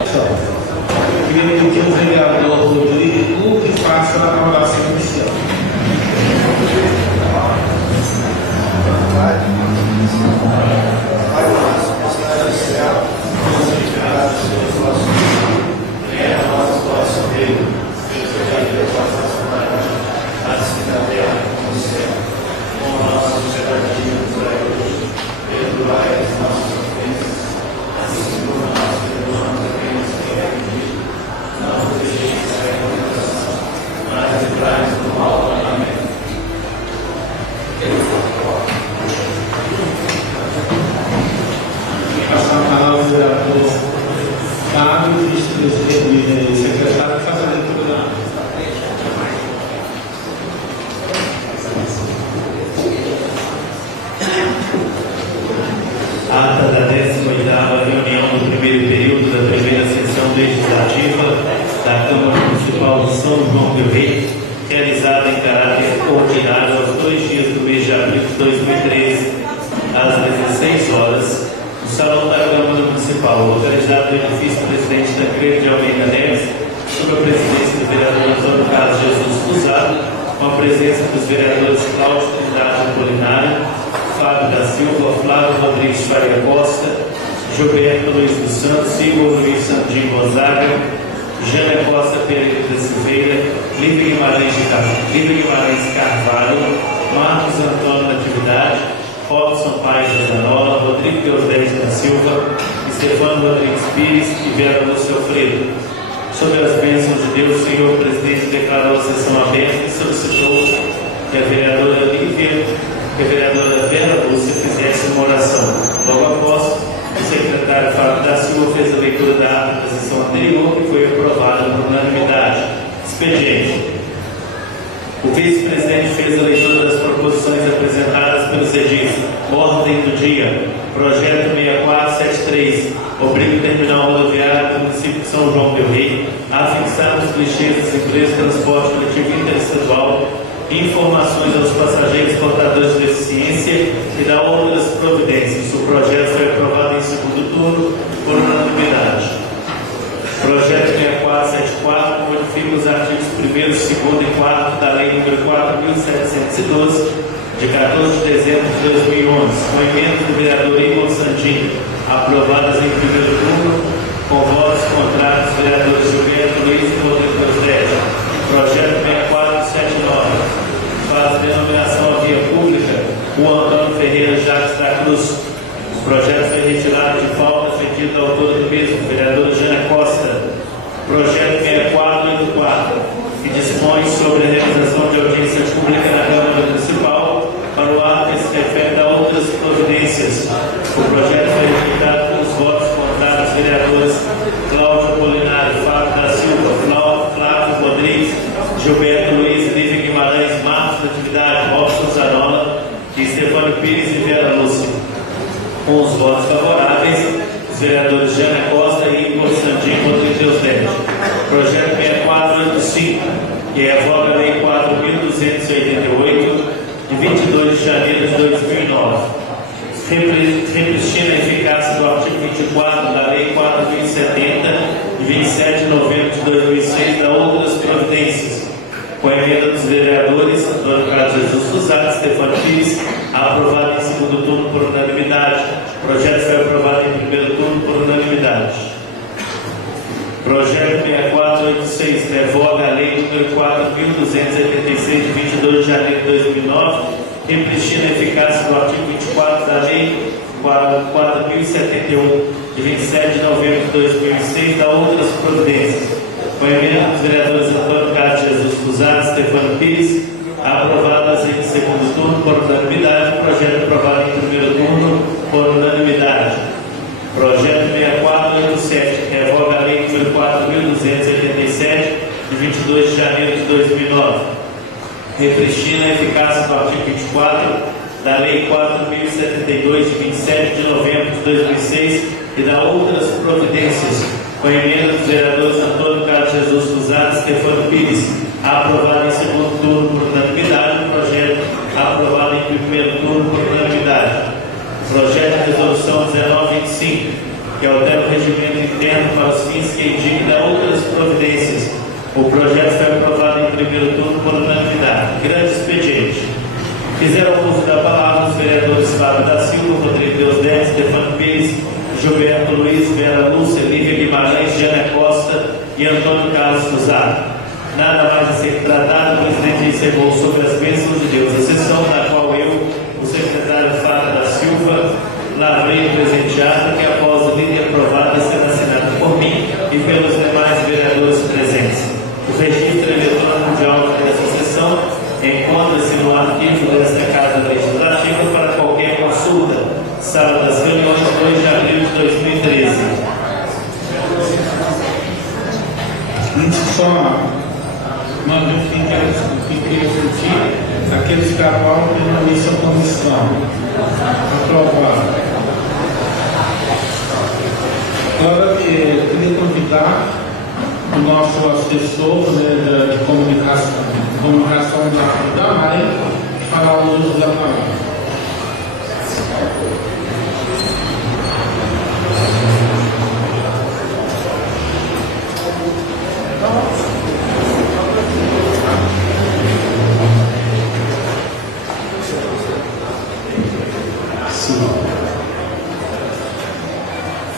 Queria que o vereador Rodrigo que faça a oração inicial. Secretário, faz a leitura da ata da 18ª reunião do primeiro período da primeira sessão legislativa da Câmara Municipal de São João del Rei, realizada em caráter ordinário aos 2 dias do mês de abril de 2013, às 16 horas, no Salão da Câmara Municipal, localizado no edifício Presidente Tancredo de Almeida Neves, sob a presidência do vereador Antônio Carlos Jesus Fusado, com a presença dos vereadores Cláudio Trindade Apolinário, Fábio da Silva, Flávio Rodrigues Faria Costa, Gilberto Luiz dos Santos, Igor Luiz Sandinho Gonzaga, Jânia Costa Pereira da Silveira, Livre Guimarães Carvalho, Marcos Antônio Natividade, Robson Paes da Zanola, Rodrigo Deusdedis da Silva, Estefano Rodrigues Pires e Vera Lúcia Alfredo. Sob as bênçãos de Deus, o senhor presidente declarou a sessão aberta e solicitou que a vereadora Vera Lúcia fizesse uma oração. Logo após, o secretário Fábio da Silva fez a leitura da ata da sessão anterior, que foi aprovada por unanimidade. Expediente. O vice-presidente fez a leitura das proposições apresentadas pelos edis. Ordem do dia. Projeto 6473. Obriga o terminal rodoviário do município de São João del Rei a fixar nos clichês das empresas de transporte coletivo interestadual informações aos passageiros portadores de deficiência e dar outras providências. O projeto foi aprovado em segundo turno por unanimidade. Projeto 6474 modifica os artigos 1º, 2º e 4º da Lei nº 4.712, de 14 de dezembro de 2011, com emenda do vereador Igor Sandinho, aprovadas em primeiro turno, com votos contrários dos vereadores Gilberto Luiz e Rodrigo Deusdedis. Projeto 6479 faz denominação à via pública o Antônio Ferreira Jacques da Cruz. O projeto foi retirado de pauta, pedido da autora do mesmo, vereadora Jânia Costa. Projeto 6484, que dispõe sobre a realização de audiência pública na Câmara Municipal para o ato que se refere a outras providências. O projeto foi rejeitado pelos votos contrários dos vereadores Cláudio Apolinário, Fábio da Silva, Flávio Rodrigues, Gilberto Luiz, Livre Guimarães, Marcos Natividade, Robson Zanola e Estefano Pires e Vera Lúcia. Com os votos favoráveis, os vereadores Jânia Costa e Igor Sandinho Rodrigues Deusdedis. Projeto 6485, que revoga a Lei 4.288, de 22 de janeiro de 2009, repristina a eficácia do artigo 24 da Lei 4.070, de 27 de novembro de 2006, da outras providências, com a emenda dos vereadores Antônio Carlos Jesus Fusado e Stefano Pires, aprovado em segundo turno por unanimidade. O projeto foi aprovado em primeiro turno por unanimidade. Projeto 6486 revoga a Lei nº 4.286, de 22 de janeiro de 2009, repristina a eficácia do artigo 24 da Lei 4.071, de 27 de novembro de 2006, da outras providências, com a emenda dos vereadores Antônio Carlos Jesus Fusado e Stefano Pires, aprovadas em segundo turno por unanimidade. O projeto aprovado em primeiro turno por unanimidade. Projeto 6487 revoga a Lei nº 4.287, de 22 de janeiro de 2009, repristina a eficácia do artigo 24 da Lei 4.072, de 27 de novembro de 2006 e da outras providências, com a emenda dos vereadores Antônio Carlos Jesus Fusado e Stefano Pires, aprovado em segundo turno por unanimidade. O projeto aprovado em primeiro turno por unanimidade. Projeto de resolução 1925, que altera o regimento interno para os fins que indiquem outras providências. O projeto foi aprovado em primeiro turno por unanimidade. Grande expediente. Fizeram uso da palavra os vereadores Fábio da Silva, Rodrigo Deusdedis, Stefano Pires, Gilberto Luiz, Vera Lúcia, Lívia Guimarães, Jana Costa e Antônio Carlos Fusaro. Nada mais a ser tratado, o presidente encerrou sobre as bênçãos de Deus, a sessão na qual eu, o secretário Fábio da Silva, lavrei o presenteado, que após o link aprovado será assinado por mim e pelos demais vereadores presentes. O registro eletrônico de áudio dessa sessão encontra-se no arquivo desta Casa Legislativa para qualquer consulta. Sala das reuniões, 2 de abril de 2013. Só uma vez que queria sentir aqueles que aprovam permanência à comissão. Aprovado. Agora, queria convidar o nosso assessor, né, de comunicação da Maia, falar o uso da palavra.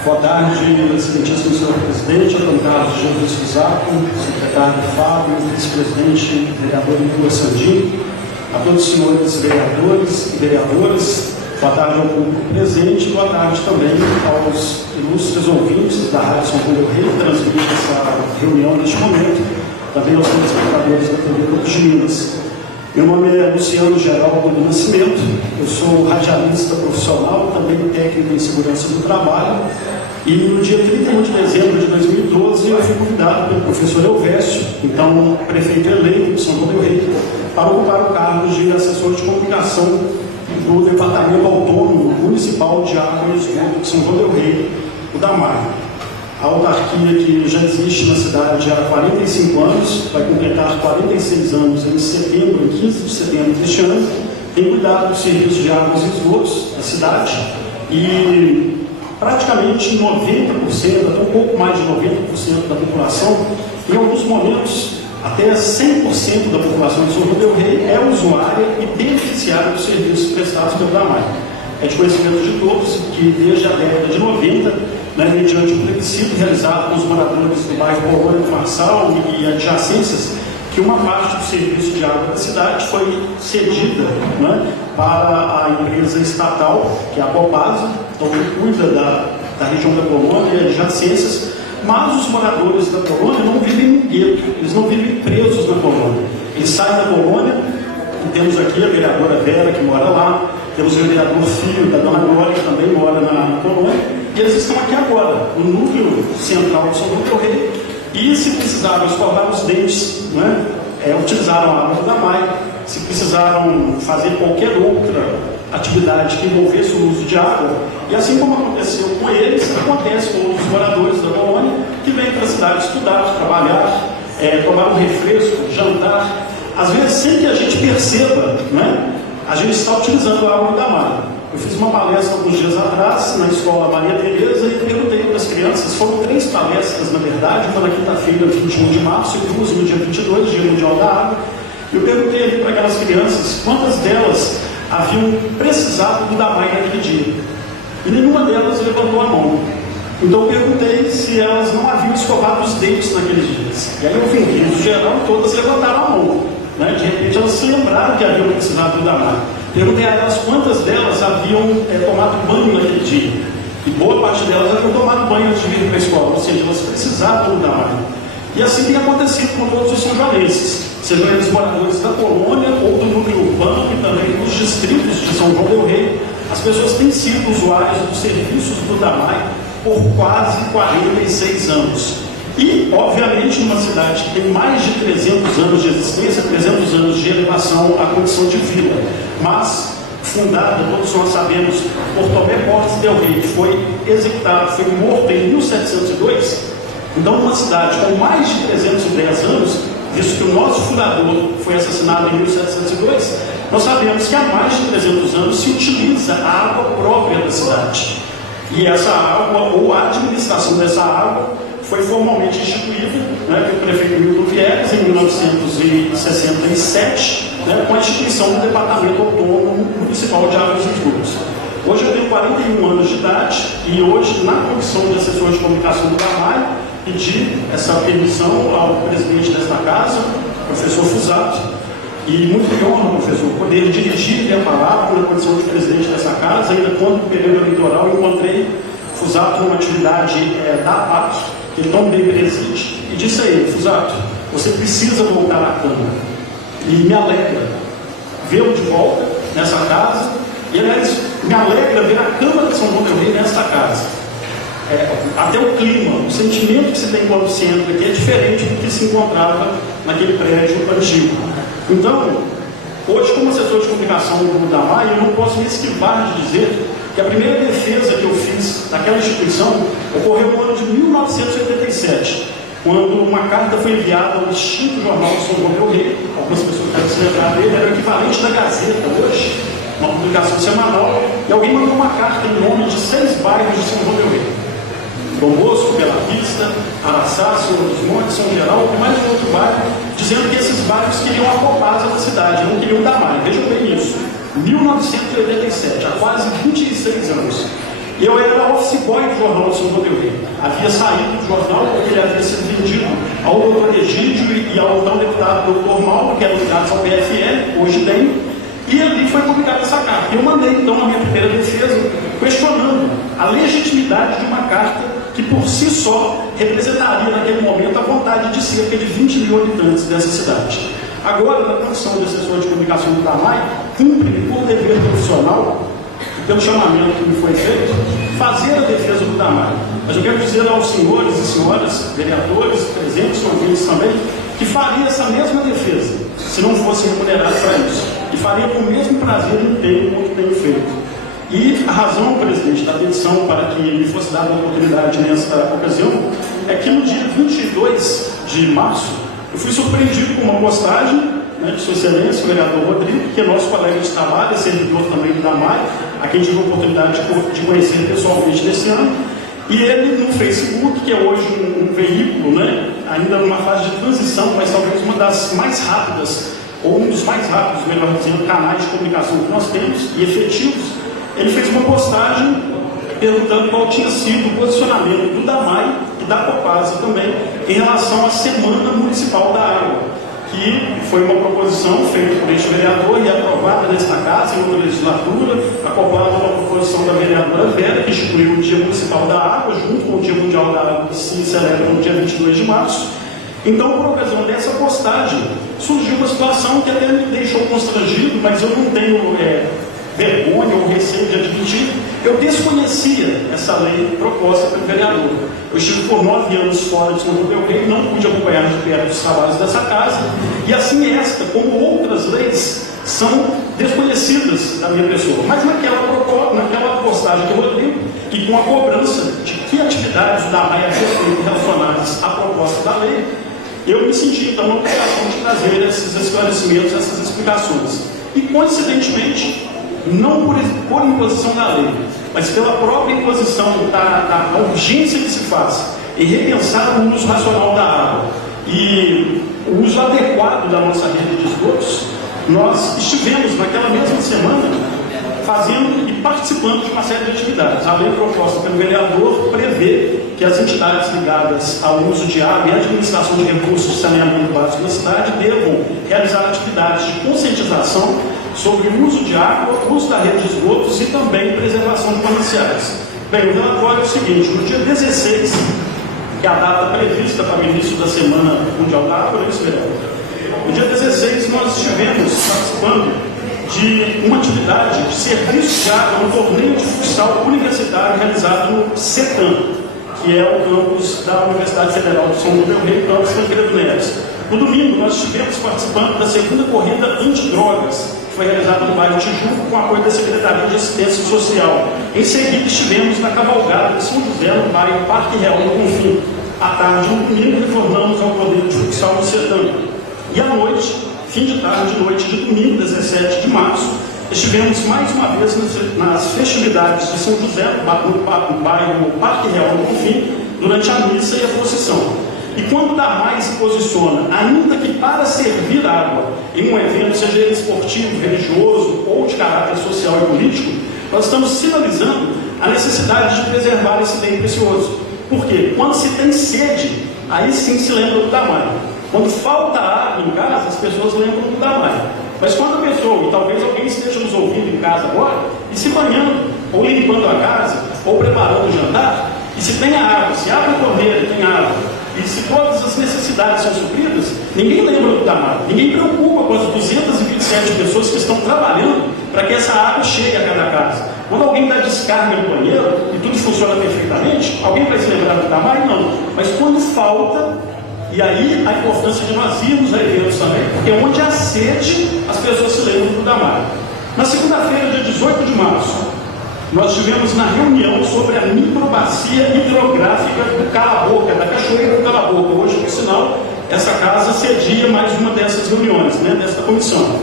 Boa tarde, excelentíssimo senhor presidente, Antônio Carlos Jesus Fusaco, secretário Fábio, vice-presidente, vereador Nicolas Sandin, a todos os senhores vereadores e vereadoras, boa tarde ao público presente, boa tarde também aos ilustres ouvintes da Rádio São Paulo Rei, que transmite essa reunião neste momento, também aos telespectadores da TV Grupo de Minas. Meu nome é Luciano Geraldo do Nascimento, eu sou radialista profissional, também técnico em segurança do trabalho, e no dia 31 de dezembro de 2012 eu fui convidado pelo professor Elvésio, então prefeito eleito de São Paulo do Rei, para ocupar o cargo de assessor de comunicação do Departamento Autônomo Municipal de Água e Esgoto de São Paulo do Rei, o DAMAR. A autarquia que já existe na cidade há 45 anos, vai completar 46 anos em setembro, em 15 de setembro deste ano, tem cuidado do serviço de águas e esgotos da cidade e praticamente 90%, até um pouco mais de 90% da população, em alguns momentos, até 100% da população de São João del Rei é usuária e beneficiária dos serviços prestados pelo DAMAR. É de conhecimento de todos que desde a década de 90, mediante um plebiscito realizado com os moradores do bairro Polônia do Marçal e adjacências, que uma parte do serviço de água da cidade foi cedida para a empresa estatal, que é a Copasa, então que cuida da região da Polônia e adjacências, mas os moradores da Polônia não vivem no gueto, eles não vivem presos na Polônia. Eles saem da Polônia, temos aqui a vereadora Vera, que mora lá, temos o vereador filho da dona Glória, que também mora na Polônia, e eles estão aqui agora, no núcleo central de São João del Rei, e se precisaram escovar os dentes, utilizaram a água do DAMAR, se precisaram fazer qualquer outra atividade que envolvesse o uso de água, e assim como aconteceu com eles, acontece com outros moradores da Polônia, que vêm para a cidade estudar, trabalhar, tomar um refresco, jantar, às vezes sem que a gente perceba, a gente está utilizando a água do DAMAR. Eu fiz uma palestra alguns dias atrás na escola Maria Tereza e perguntei para as crianças, foram 3 palestras na verdade, uma na quinta-feira, 21 de março, e 2 no dia 22, Dia Mundial da Água. Eu perguntei ali para aquelas crianças quantas delas haviam precisado do DAMAR naquele dia. E nenhuma delas levantou a mão. Então eu perguntei se elas não haviam escovado os dentes naqueles dias. E aí eu vi, no geral, todas levantaram a mão. De repente elas se lembraram que haviam precisado do DAMAR. Perguntei a elas quantas delas haviam tomado banho naquele dia. E boa parte delas haviam tomado banho antes de vir para a escola, ou seja, elas precisavam do DAMAR. E assim tem acontecido com todos os são-joanenses, sejam eles moradores da Polônia ou do núcleo urbano e também dos distritos de São João del Rei. As pessoas têm sido usuárias dos serviços do DAMAR por quase 46 anos. E, obviamente, numa cidade que tem mais de 300 anos de existência, 300 anos de elevação à condição de vila, mas fundada, todos nós sabemos, por Tomé Portes del Rey, que foi executado, foi morto em 1702. Então, numa cidade com mais de 310 anos, visto que o nosso fundador foi assassinado em 1702, nós sabemos que há mais de 300 anos se utiliza a água própria da cidade. E essa água, ou a administração dessa água, foi formalmente instituída, né, pelo prefeito Milton Viegas em 1967, né, com a instituição do Departamento Autônomo Municipal de Águas e Esgotos. Hoje eu tenho 41 anos de idade e hoje, na comissão de assessor de comunicação do DAMAI, pedi essa permissão ao presidente desta casa, professor Fusato, e muito me honra, professor, poder dirigir a palavra na condição de presidente dessa casa. Ainda quando no período eleitoral eu encontrei Fusato numa atividade da PAC, que ele tão bem preside, e disse a ele: Fusato, você precisa voltar à Câmara. E me alegra vê-lo de volta nessa casa, e aliás, me alegra ver a Câmara de São João del Rei nesta casa. Até o clima, o sentimento que se tem quando se entra aqui é diferente do que se encontrava naquele prédio antigo. Então, hoje, como assessor de comunicação do DAMAI, eu não posso me esquivar de dizer que a primeira defesa que eu fiz daquela instituição ocorreu no ano de 1987, quando uma carta foi enviada ao extinto jornal de São João del Rei. Algumas pessoas devem se lembrar dele, era o equivalente da Gazeta hoje, uma publicação semanal, e alguém mandou uma carta em nome de 6 bairros de São João del Rei: Dom Bosco, Bela Vista, Araçá, Senhor dos Montes, São Geraldo e mais um outro bairro, dizendo que esses bairros queriam a Copasa da cidade, não queriam DAMAI. Vejam bem isso. 1987, há quase 26 anos. Eu era office boy do jornal de São João del Rei. Havia saído do jornal porque ele havia sido vendido ao doutor Egídio e ao então deputado doutor Mauro, que eram ligados ao PFL, hoje tem. E ali foi publicada essa carta. Eu mandei então a minha primeira defesa, questionando a legitimidade de uma carta que por si só representaria naquele momento a vontade de cerca de 20 mil habitantes dessa cidade. Agora, na condição de assessor de comunicação do DAMAI, cumpre-me por dever profissional, pelo chamamento que me foi feito, fazer a defesa do DAMAI. Mas eu quero dizer aos senhores e senhoras, vereadores, presentes, ouvintes também, que faria essa mesma defesa, se não fosse remunerado para isso. E faria com o mesmo prazer inteiro como que tenho feito. E a razão, presidente, da petição para que me fosse dada a oportunidade nesta ocasião é que no dia 22 de março eu fui surpreendido com uma postagem, né, de Sua Excelência, o vereador Rodrigo, que é nosso colega de trabalho, é servidor também do DAMAI, a quem tive a oportunidade de conhecer pessoalmente nesse ano. E ele, no Facebook, que é hoje um veículo, né, ainda numa fase de transição, mas talvez uma das mais rápidas, ou um dos mais rápidos, melhor dizendo, canais de comunicação que nós temos e efetivos, ele fez uma postagem perguntando qual tinha sido o posicionamento do DAMAI e da Copasa também em relação à Semana Municipal da Água, que foi uma proposição feita por este vereador e aprovada nesta casa em outra legislatura, acoplada a uma proposição da vereadora Vera, que instituiu o Dia Municipal da Água, junto com o Dia Mundial da Água, que se celebra no dia 22 de março. Então, por ocasião dessa postagem, surgiu uma situação que até me deixou constrangido, mas eu não tenho vergonha ou receio de admitir. Eu desconhecia essa lei proposta pelo vereador. Eu estive por 9 anos fora de São João del Rei, não pude acompanhar de perto os trabalhos dessa casa, e assim esta, como outras leis, são desconhecidas da minha pessoa. Mas naquela postagem que eu mandei, e com a cobrança de que atividades o DAMAI havia feito relacionadas à proposta da lei, eu me senti então na obrigação de trazer esses esclarecimentos, essas explicações. E coincidentemente, não por imposição da lei, mas pela própria imposição da urgência que se faz em repensar o uso racional da água e o uso adequado da nossa rede de esgotos, nós estivemos naquela mesma semana fazendo e participando de uma série de atividades. A lei proposta pelo vereador prevê que as entidades ligadas ao uso de água e administração de recursos de saneamento básico da cidade devam realizar atividades de conscientização sobre o uso de água, o uso da rede de esgotos e também preservação de mananciais. Bem, o relatório é o seguinte: no dia 16, que é a data prevista para o início da Semana Mundial da Água, no dia 16 nós estivemos participando de uma atividade de serviço de água no torneio de futsal universitário realizado no CETAM, que é o campus da Universidade Federal de São João del Rei, campus Tancredo Neves. No domingo nós estivemos participando da segunda corrida antidrogas, que foi realizada no bairro Tijuco com apoio da Secretaria de Assistência Social. Em seguida estivemos na cavalgada de São José, no bairro Parque Real do Confim. À tarde, no domingo, retornamos ao torneio de futsal no CETAM. E à noite, fim de tarde e noite de domingo, 17 de março, estivemos mais uma vez nas festividades de São José, no bairro Parque Real do Bonfim, durante a missa e a procissão. E quando o Damai se posiciona, ainda que para servir água, em um evento, seja ele esportivo, religioso ou de caráter social e político, nós estamos sinalizando a necessidade de preservar esse bem precioso. Por quê? Quando se tem sede, aí sim se lembra do Damai. Quando falta água em casa, as pessoas lembram do Damai. Mas quando a pessoa, e talvez alguém esteja nos ouvindo em casa agora, e se banhando, ou limpando a casa, ou preparando o jantar, e se tem água, se abre a torneira e tem água, e se todas as necessidades são supridas, ninguém lembra do Damai. Ninguém preocupa com as 227 pessoas que estão trabalhando para que essa água chegue a cada casa. Quando alguém dá descarga no banheiro e tudo funciona perfeitamente, alguém vai se lembrar do Damai? Não. Mas quando falta, e aí a importância de nós irmos a eventos também, porque onde há sede, as pessoas se lembram do Damai. Na segunda-feira, dia 18 de março, nós tivemos na reunião sobre a microbacia hidrográfica do Cala-Boca, da Cachoeira do Cala-Boca. Hoje, por sinal, essa casa cedia mais uma dessas reuniões, dessa comissão.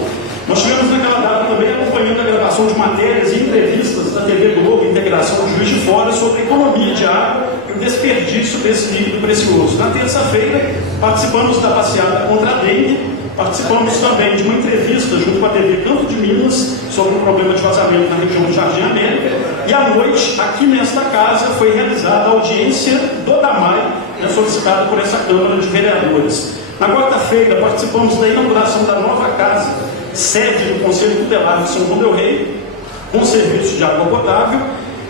Nós tivemos naquela data também acompanhando a gravação de matérias e entrevistas da TV Globo, Integração de Juiz de Fora, sobre a economia de água e o desperdício desse líquido precioso. Na terça-feira, participamos da passeata contra a dengue, participamos também de uma entrevista junto com a TV Campo de Minas sobre o problema de vazamento na região do Jardim América, e à noite, aqui nesta casa, foi realizada a audiência do Damai, solicitada por essa Câmara de Vereadores. Na quarta-feira, participamos da inauguração da nova casa, sede do Conselho Tutelar de São João del Rei, com serviço de água potável,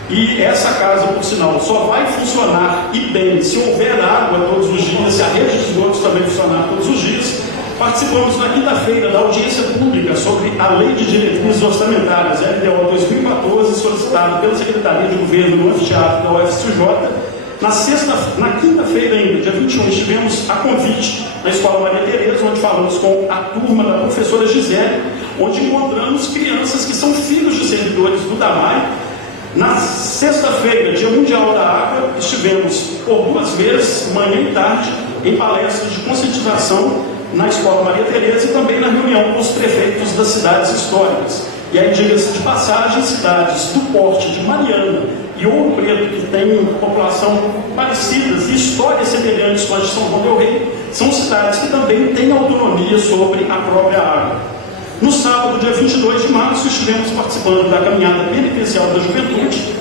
e essa casa, por sinal, só vai funcionar e bem se houver água todos os dias, se a rede de esgotos também funcionar todos os dias. Participamos na quinta-feira da audiência pública sobre a Lei de Diretrizes Orçamentárias, LDO 2014, solicitada pela Secretaria de Governo no Anfiteatro da UFCJ. Na quinta-feira ainda, dia 21, estivemos a convite na Escola Maria Tereza, onde falamos com a turma da professora Gisele, onde encontramos crianças que são filhos de servidores do Damai. Na sexta-feira, dia Mundial da Água, estivemos por 2 vezes, manhã e tarde, em palestras de conscientização na Escola Maria Tereza e também na reunião com os prefeitos das cidades históricas. E aí, diga-se de passagem, cidades do porte de Mariana e Ouro Preto, que têm população parecidas e histórias semelhantes com a de São João del Rei, são cidades que também têm autonomia sobre a própria água. No sábado, dia 22 de março, estivemos participando da caminhada penitencial da juventude,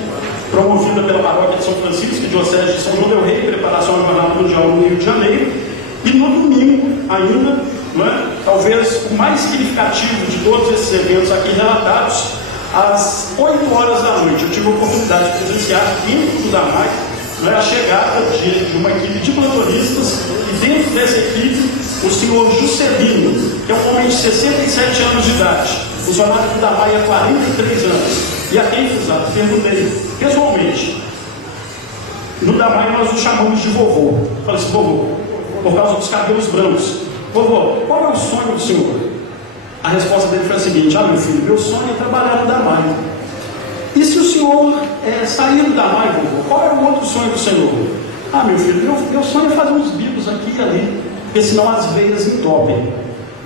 promovida pela Paróquia de São Francisco e Diocese de São João del Rei, preparação à Jornada Mundial no Rio de Janeiro. E no domingo, ainda, talvez o mais significativo de todos esses eventos aqui relatados, às 8 horas da noite, eu tive a oportunidade de presenciar dentro do Damai a chegada de uma equipe de plantonistas, e dentro dessa equipe, o senhor Juscelino, que é um homem de 67 anos de idade, funcionário do Damai há 43 anos, e a quem perguntei pessoalmente. No Damai nós o chamamos de vovô. Eu falei assim: vovô, por causa dos cabelos brancos, vovô, qual é o sonho do senhor? A resposta dele foi a seguinte: meu filho, meu sonho é trabalhar no Damai. E se o senhor sair do Damai, vovô, qual é o outro sonho do senhor? Meu filho, meu sonho é fazer uns bicos aqui e ali, porque senão as veias entopem.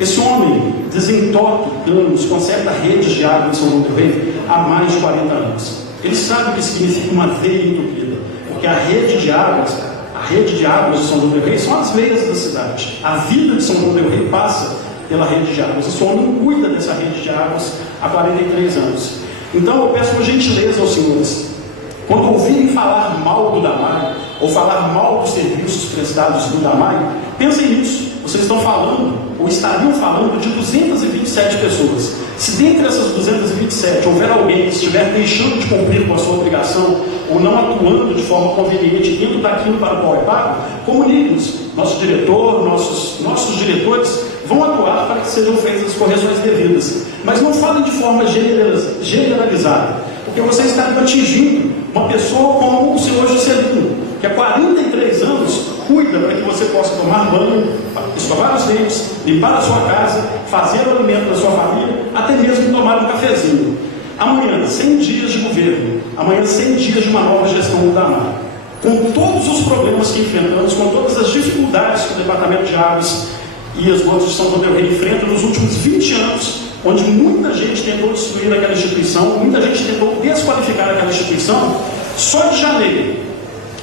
Esse homem desentope canos, conserta redes de água em São João del Rei há mais de 40 anos. Ele sabe o que significa uma veia entupida, porque a rede de águas de São João del Rei são as veias da cidade. A vida de São João del Rei passa pela rede de águas. Esse homem cuida dessa rede de águas há 43 anos. Então eu peço uma gentileza aos senhores, quando ouvirem falar mal do Damai, ou falar mal dos serviços prestados do Damai, pensem nisso. Vocês estão falando, ou estariam falando, de 227 pessoas. Se dentre essas 227 houver alguém que estiver deixando de cumprir com a sua obrigação, ou não atuando de forma conveniente dentro daquilo para o qual é pago, comunique-nos. Nosso diretor, nossos diretores vão atuar para que sejam feitas as correções devidas. Mas não falem de forma generalizada, porque você está atingindo uma pessoa como o senhor Juscelino, que há 43 anos cuida para que você possa tomar banho, escovar os dentes, limpar a sua casa, fazer o alimento da sua família, até mesmo tomar um cafezinho. Amanhã, 100 dias de governo, amanhã 100 dias de uma nova gestão do Damai. Com todos os problemas que enfrentamos, com todas as dificuldades que o Departamento de Águas e Esgotos de São João del Rei enfrenta nos últimos 20 anos, onde muita gente tentou destruir aquela instituição, muita gente tentou desqualificar aquela instituição. Só de janeiro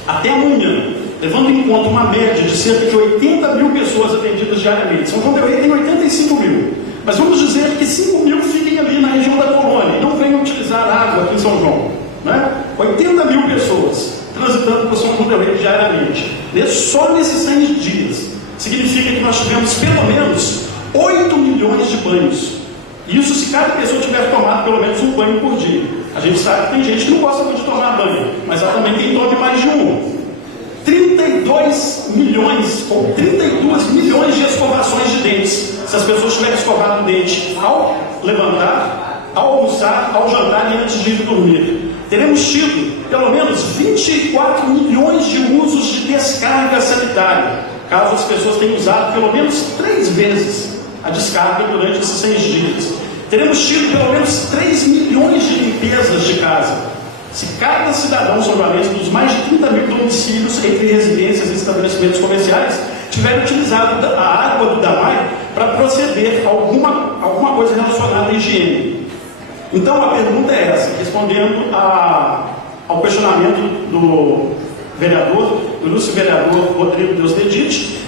até amanhã, levando em conta uma média de cerca de 80 mil pessoas atendidas diariamente. São João del Rei tem 85 mil, mas vamos dizer que 5 mil fiquem ali na região da colônia e não venham utilizar água aqui em São João, né? 80 mil pessoas transitando por São João del Rei diariamente. Só nesses 100 dias significa que nós tivemos pelo menos 8 milhões de banhos. Isso se cada pessoa tiver tomado pelo menos um banho por dia. A gente sabe que tem gente que não gosta muito de tomar banho, mas há também quem tome mais de um. 32 milhões ou 32 milhões de escovações de dentes. Se as pessoas tiverem escovado o dente ao levantar, ao almoçar, ao jantar e antes de ir dormir. Teremos tido pelo menos 24 milhões de usos de descarga sanitária, caso as pessoas tenham usado pelo menos 3 vezes a descarga durante esses 100 dias. Teremos tido pelo menos 3 milhões de limpezas de casa. Se cada cidadão são-joanense dos mais de 30 mil domicílios entre residências e estabelecimentos comerciais tiver utilizado a água do Damai para proceder a alguma coisa relacionada à higiene. Então a pergunta é essa, respondendo ao questionamento do vereador, do ilustre vereador Rodrigo Deusdedit,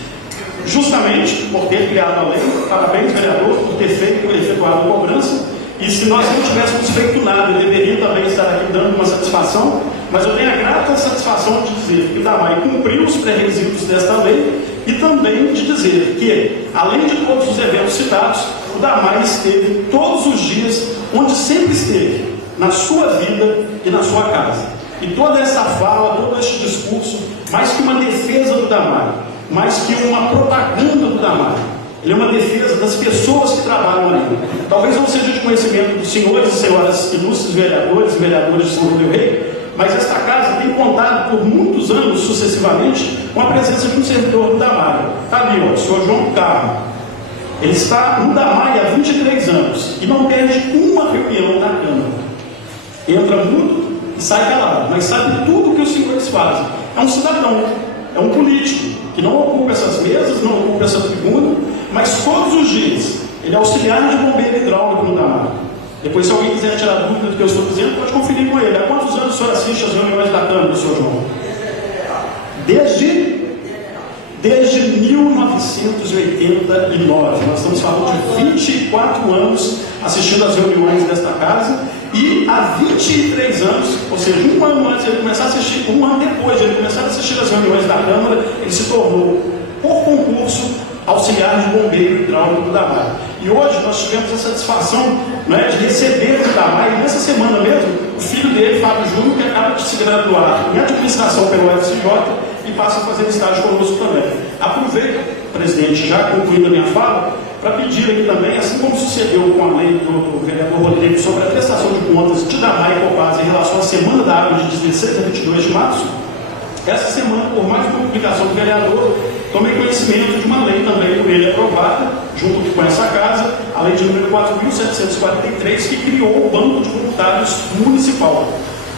justamente por ter criado a lei. Parabéns, vereador, por ter efetuado a cobrança. E se nós não tivéssemos feito nada, eu deveria também estar aqui dando uma satisfação, mas eu tenho a grata satisfação de dizer que o Damai cumpriu os pré-requisitos desta lei e também de dizer que, além de todos os eventos citados, o Damai esteve todos os dias onde sempre esteve, na sua vida e na sua casa. E toda essa fala, todo este discurso, mais que uma defesa do Damai, mais que uma propaganda do Damai, ele é uma defesa das pessoas que trabalham ali. Talvez não seja de conhecimento dos senhores e senhoras ilustres vereadores e vereadoras de São João del Rei, mas esta casa tem contado por muitos anos sucessivamente com a presença de um servidor do Damai. Está ali, ó, o senhor João Carlos. Ele está no Damai há 23 anos e não perde uma reunião na Câmara. Entra mudo e sai calado, mas sabe tudo o que os senhores fazem. É um cidadão, é um político que não ocupa essas mesas, não ocupa essa tribuna, mas todos os dias ele é auxiliar de bombeiro hidráulico no Damai. Depois, se alguém quiser tirar dúvida do que eu estou dizendo, pode conferir com ele. Há quantos anos o senhor assiste às reuniões da Câmara, senhor João? Desde 1989. Nós estamos falando de 24 anos assistindo às reuniões desta casa. E há 23 anos, ou seja, um ano antes de ele começar a assistir, um ano depois de ele começar a assistir às reuniões da Câmara, ele se tornou, por concurso, auxiliar de bombeiro hidráulico do Damai. E hoje nós tivemos a satisfação, né, de receber do Damai, nessa semana mesmo, o filho dele, Fábio Júnior, que acaba de se graduar em administração pelo FCJ e passa a fazer estágio conosco também. Aproveito, presidente, já concluindo a minha fala, para pedir aqui também, assim como sucedeu com a lei do vereador Rodrigo sobre a prestação de contas de Damai e Copasa em relação à Semana da Água de 16 a 22 de março, essa semana, por mais uma publicação do vereador, tomei conhecimento de uma lei também por ele aprovada, junto com essa casa, a lei de número 4.743, que criou o Banco de Voluntários Municipal.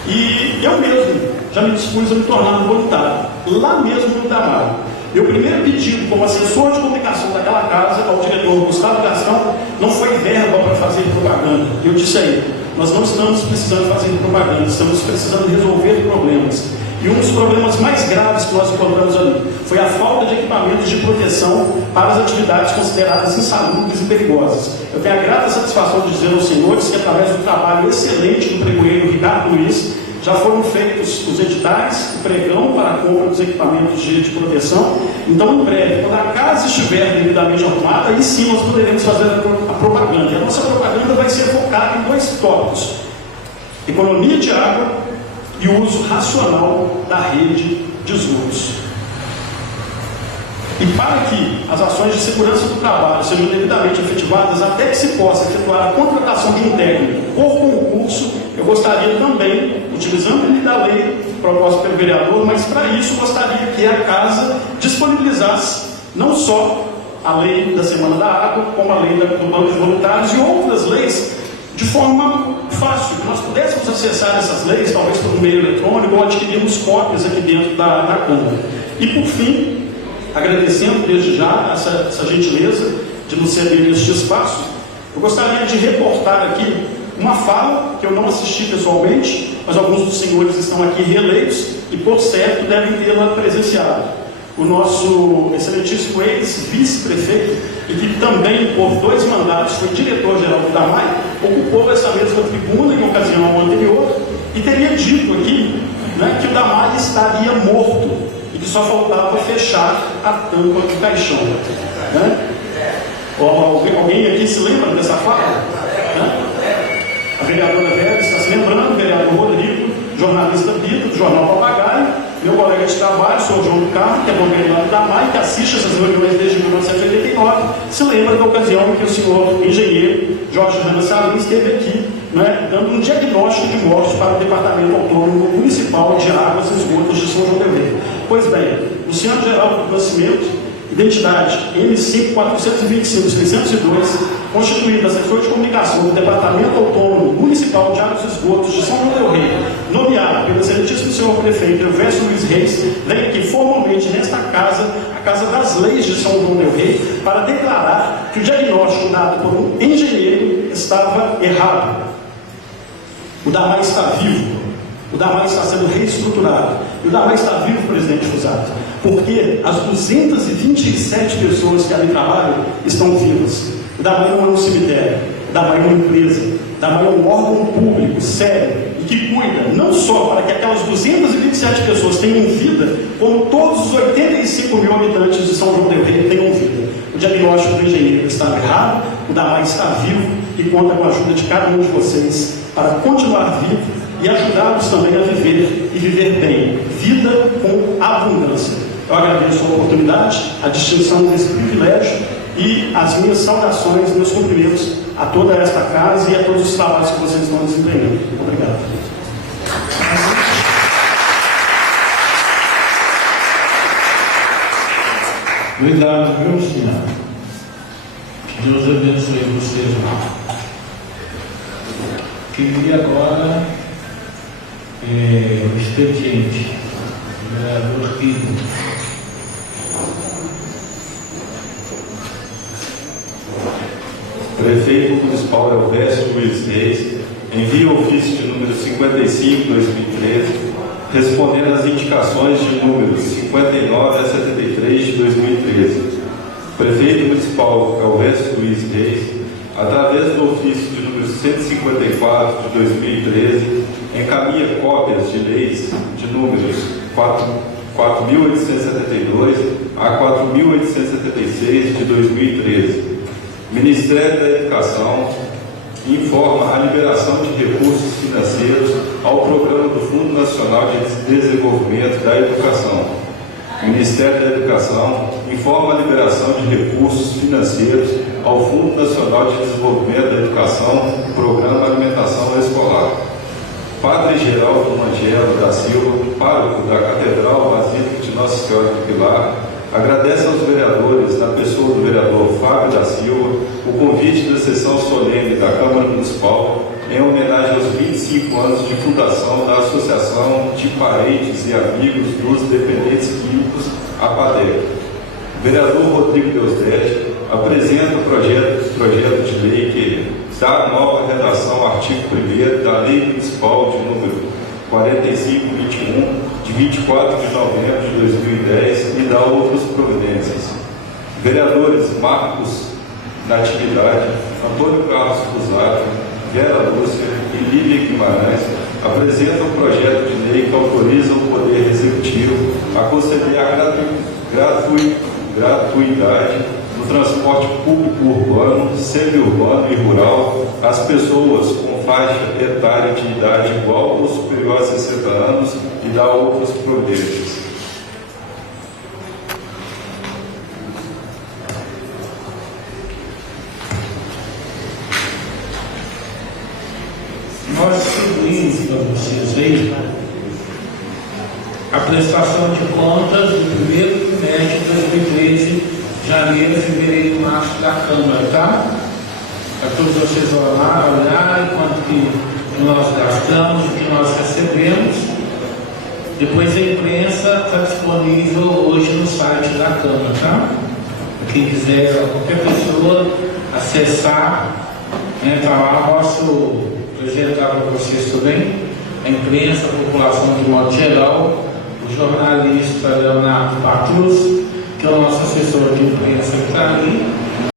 E eu mesmo já me dispus a me tornar um voluntário, lá mesmo no Damai. Meu primeiro pedido como assessor de comunicação daquela casa ao diretor Gustavo Gastão não foi verba para fazer propaganda. Eu disse a ele, nós não estamos precisando fazer propaganda, estamos precisando resolver problemas. E um dos problemas mais graves que nós encontramos ali foi a falta de equipamentos de proteção para as atividades consideradas insalubres e perigosas. Eu tenho a grata satisfação de dizer aos senhores que, através do trabalho excelente do pregoeiro Ricardo Luiz, já foram feitos os editais, o pregão para a compra dos equipamentos de proteção. Então, em breve, quando a casa estiver devidamente arrumada, aí sim nós poderemos fazer a propaganda. E a nossa propaganda vai ser focada em 2 tópicos: economia de água e o uso racional da rede de esgotos. E para que as ações de segurança do trabalho sejam devidamente efetivadas, até que se possa efetuar a contratação de um técnico por concurso, eu gostaria também, utilizando da lei proposta pelo vereador, mas para isso gostaria que a casa disponibilizasse não só a lei da Semana da Água, como a lei do Banco de Voluntários e outras leis, de forma fácil, que nós pudéssemos acessar essas leis, talvez por meio eletrônico, ou adquirirmos cópias aqui dentro da Câmara. E por fim, agradecendo desde já essa gentileza de nos ceder este espaço, Eu gostaria de reportar aqui uma fala que eu não assisti pessoalmente, mas alguns dos senhores estão aqui reeleitos e, por certo, devem tê-la presenciado. O nosso excelentíssimo ex-vice-prefeito, e que também por 2 mandatos foi diretor-geral do DAMAI, ocupou essa mesma tribuna em ocasião anterior e teria dito aqui, né, que o DAMAI estaria morto e que só faltava fechar a tampa do caixão. Né? Alguém aqui se lembra dessa fala? Né? A vereadora Vera está se lembrando, o vereador Rodrigo, jornalista Bito, do Jornal Papagaio, meu colega de trabalho, sou João do Carmo, que é bombeiro do DAMAI, que assiste essas reuniões desde 1989, se lembra da ocasião em que o senhor engenheiro Jorge Rana Salim esteve aqui, né, dando um diagnóstico de morte para o Departamento Autônomo Municipal de Águas e Esgotos de São João del Rei. Pois bem, Luciano Geraldo do Nascimento, identidade M5.425.602, constituída a setor de comunicação do Departamento Autônomo Municipal de Águas e Esgotos de São João del Rei, nomeado pelo excelentíssimo senhor prefeito Elvésio Luiz Reis, vem aqui formalmente nesta casa, a Casa das Leis de São João del Rei, para declarar que o diagnóstico dado por um engenheiro estava errado. O DAMAI está vivo. O DAMAI está sendo reestruturado. E o DAMAI está vivo, presidente Fusato, porque as 227 pessoas que ali trabalham estão vivas. O DAMAI não é um cemitério. O DAMAI é uma empresa. O DAMAI é um órgão público, sério, e que cuida não só para que aquelas 227 pessoas tenham vida, como todos os 85 mil habitantes de São João del Rei tenham vida. O diagnóstico do engenheiro estava errado, o DAMAI está vivo e conta com a ajuda de cada um de vocês para continuar vivo e ajudá-los também a viver e viver bem, vida com abundância. Eu agradeço a oportunidade, a distinção desse privilégio e as minhas saudações, meus cumprimentos a toda esta casa e a todos os trabalhos que vocês estão desempenhando. Obrigado. Obrigado, meu senhor. Que Deus abençoe vocês. Queria agora o expediente, o vereador Rico. Prefeito Municipal Elvésio Luiz Reis envia o ofício de número 55/2013, respondendo às indicações de números 59 a 73 de 2013. Prefeito Municipal Elvésio Luiz Reis, através do ofício de número 154 de 2013, encaminha cópias de leis de números 4.872 a 4.876 de 2013. Ministério da Educação informa a liberação de recursos financeiros ao programa do Fundo Nacional de Desenvolvimento da Educação. Ministério da Educação informa a liberação de recursos financeiros ao Fundo Nacional de Desenvolvimento da Educação, Programa Alimentação Escolar. Padre Geraldo Mangelo da Silva, pároco da Catedral Basílica de Nossa Senhora do Pilar, agradece aos vereadores, na pessoa do vereador Fábio da Silva, o convite da sessão solene da Câmara Municipal em homenagem aos 25 anos de fundação da Associação de Parentes e Amigos dos Dependentes Químicos, APADEC. O vereador Rodrigo Deusdete apresenta o projeto de lei que dá nova redação ao artigo 1º da Lei Municipal de número 4521, de 24 de novembro de 2010, e dá outras providências. Vereadores Marcos Natividade, Antônio Carlos Fusato, Vera Lúcia e Lívia Guimarães apresentam o projeto de lei que autoriza o Poder Executivo a conceder a gratuidade do transporte público urbano, semi-urbano e rural às pessoas com faixa etária de idade igual ou superior a 60 anos e dá outras providências. Nós distribuímos para vocês aí a prestação de contas do primeiro trimestre de 2013, janeiro, fevereiro e março da Câmara, tá? Para todos vocês olharem quanto que nós gastamos, o que nós recebemos. Depois a imprensa está disponível hoje no site da Câmara, tá? Quem quiser, qualquer pessoa, acessar Entra lá, posso apresentar para vocês também, a imprensa, a população de modo geral, o jornalista Leonardo Patrus, que é o nosso assessor de imprensa que está ali,